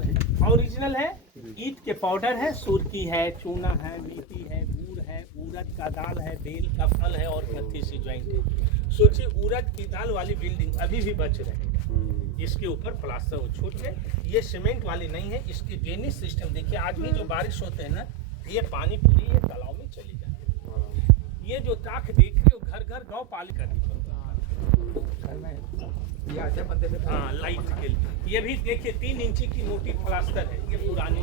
Original है। ईंट के पाउडर है, सुरकी है, चूना है, मीठी है, गुड़ है, उड़द का दाल है, बेल का फल है और कत्थी सी ज्वाइंट है। सोचिए उड़द की दाल वाली बिल्डिंग अभी भी बच रही है। इसके ऊपर प्लास्टर वो छूट गए। ये सीमेंट वाली नहीं है। इसकी ड्रेनेज सिस्टम देखिए, आज भी जो बारिश होते हैं ना, ये पानी पूरी ये तालाब में चली जाती है। ये जो ताक देख रहे हो, घर घर गाँव पालिका हाँ लाइट के लिए। ये भी देखिए 3 इंची की मोटी प्लास्टर है। ये पुरानी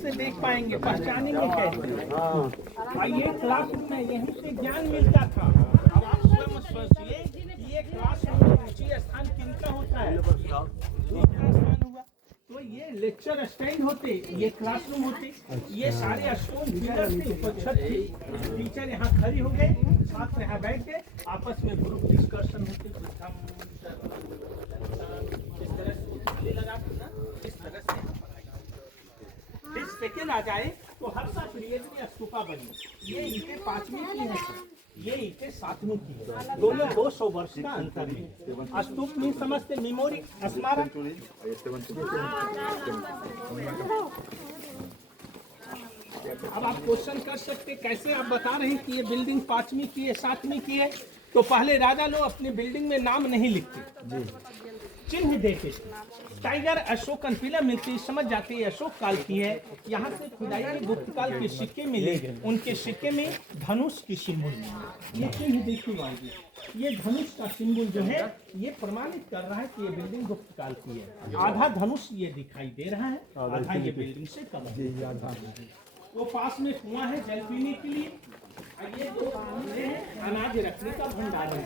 से देख पाएंगे, पहचानेंगे कैसे। ये क्लासरूम है, यहीं से ज्ञान मिलता था। अब आप स्वयं सोचिए, ये क्लासरूम में ऊंची स्थान किनका होता है? स्थान हुआ तो ये लेक्चर स्टैंड होते, ये क्लासरूम होते, ये सारे स्टोन पिलर थे, ऊपर छत थी। टीचर यहाँ खड़ी हो गए, छात्र यहाँ बैठ गए, आपस में ग्रुप डिस्कशन होते। इस तरह से लगा ना, इस तरह से फिर सेकेंड आ जाए तो हर्षा पीरियड में स्तूपा बनी। ये ईंटें 5वीं की है, ये ईंटें 7वीं की है। दोनों 200 वर्ष का अंतर है। स्तूप में समझते मेमोरी स्मारक। अब आप क्वेश्चन कर सकते कैसे आप बता रहे हैं कि ये बिल्डिंग 5वीं की है 7वीं की है। तो पहले राजा लोग अपनी बिल्डिंग में नाम नहीं लिखते, चिन्ह देते। टाइगर अशोकन फिल्म मिलती, समझ जाते हैं अशोक काल की है। यहाँ से खुदाई के गुप्त काल के सिक्के मिले, उनके सिक्के में धनुष की सिंबल, ये चिन्ह देखी जाएगी। ये धनुष का सिंबल जो है ये प्रमाणित कर रहा है कि ये बिल्डिंग गुप्त काल की है। आधा धनुष ये दिखाई दे रहा है, आधा ये बिल्डिंग से कम है। वो पास में कुआं है जल पीने के लिए। ये 2 अनाज रखने का भंडार है।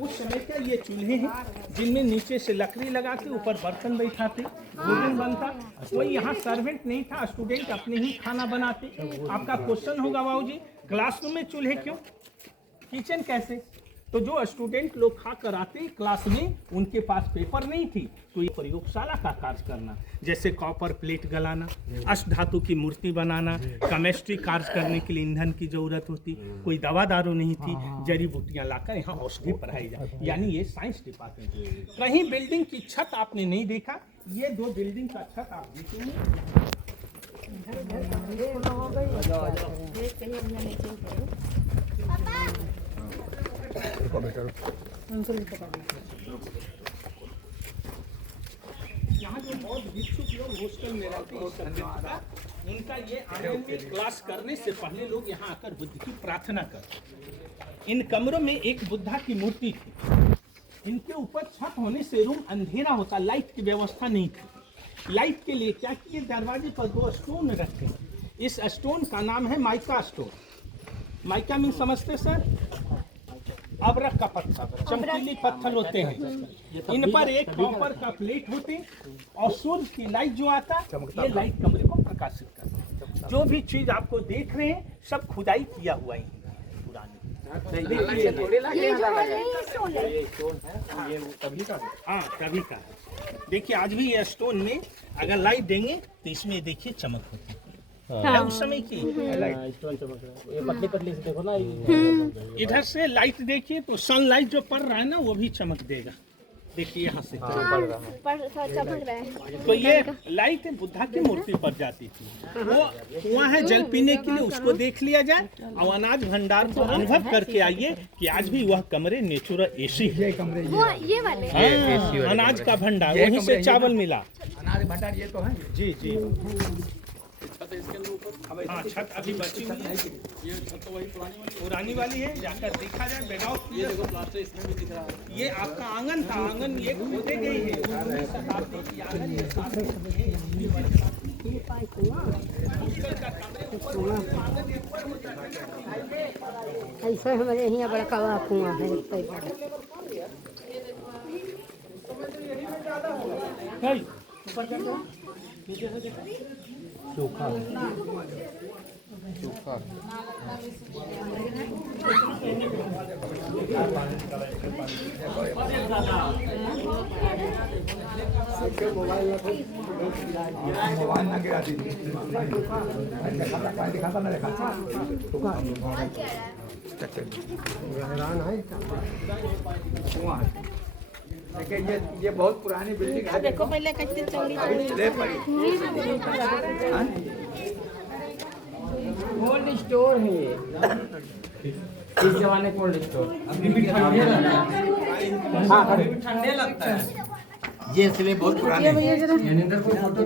उस समय का ये चूल्हे हैं जिनमें नीचे से लकड़ी लगा के ऊपर बर्तन बैठाते, भोजन बनता। कोई यहाँ सर्वेंट नहीं था, स्टूडेंट अपने ही खाना बनाते। आपका क्वेश्चन होगा बाबूजी क्लासरूम में चूल्हे क्यों, किचन कैसे? तो जो स्टूडेंट लोग खा कर आते क्लास में, उनके पास पेपर नहीं थी, तो ये प्रयोगशाला का कार्य करना, जैसे कॉपर प्लेट गलाना, अष्टधातु की मूर्ति बनाना, केमिस्ट्री कार्य करने के लिए ईंधन की जरूरत होती, कोई दवा दारू नहीं थी, जड़ी बूटियां लाकर यहाँ औषधि पढ़ाई जाए, यानी ये साइंस डिपार्टमेंट। कहीं बिल्डिंग की छत आपने नहीं देखा, ये 2 बिल्डिंग का छत आप देखेंगे। यहाँ जो बहुत भिक्षुक लोग हॉस्टल में रहते हैं, उनका ये आंगन में क्लास करने से पहले लोग यहाँ आकर बुद्ध की प्रार्थना करते। इन कमरों में एक बुद्धा की मूर्ति थी। इनके ऊपर छत होने से रूम अंधेरा होता, लाइट की व्यवस्था नहीं थी। लाइट के लिए क्या किए, दरवाजे पर 2 स्टोन रखे। इस स्टोन का नाम है माइका स्टोन। माइका मीन समझते सर? अबरक का पत्थर, चमकीले पत्थर होते हैं। इन पर एक कॉपर का प्लेट होती और सूर्य की लाइट जो आता, ये लाइट कमरे को प्रकाशित करता। जो भी चीज आपको देख रहे हैं सब खुदाई किया हुआ ही पुरानी। हाँ तभी का है। देखिए आज भी ये स्टोन में अगर लाइट देंगे तो इसमें देखिए चमक होती है। उस समय की ये पतली पतली से देखो ना, इधर से लाइट देखिए तो सनलाइट जो पड़ रहा है ना वो भी चमक देगा। देखिए यहाँ से चमक रहा है। तो ये लाइट बुद्धा की मूर्ति पर जाती थी। वो कुआं है जल पीने के लिए, उसको देख लिया जाए और अनाज भंडार को अनुभव करके आइए कि आज भी वह कमरे नेचुरल एसी है। ये वाले अनाज का भंडार, वहीं से चावल मिला। अनाज भंडार ये तो है जी जी। हाँ छत अभी बची हुई है। ये छत तो वही पुरानी वाली है, जाकर देखा जाए बेडाउट। ये देखो प्लास्टर इसमें भी दिख रहा है। ये आपका आंगन था, आंगन ये खोदे गई है। 19वीं शताब्दी की आंगन ये सारे ऐसा हमारे यहाँ बड़ा कवा कुआं है। सूखा मोबाइल ना गिरा दीजिए दिखाता ना देखा कुआं है। देखिए ये बहुत पुरानी बिल्डिंग है। देखो पहले कितनी चौड़ी ले पड़ी कोल्ड स्टोर है ये, इस जमाने कोल्ड स्टोर। अभी भी ठंडे रहता है। हाँ, अभी भी ठंडे लगता है। ये इसलिए बहुत पुरानी है। ज्ञानेंद्र को फोटो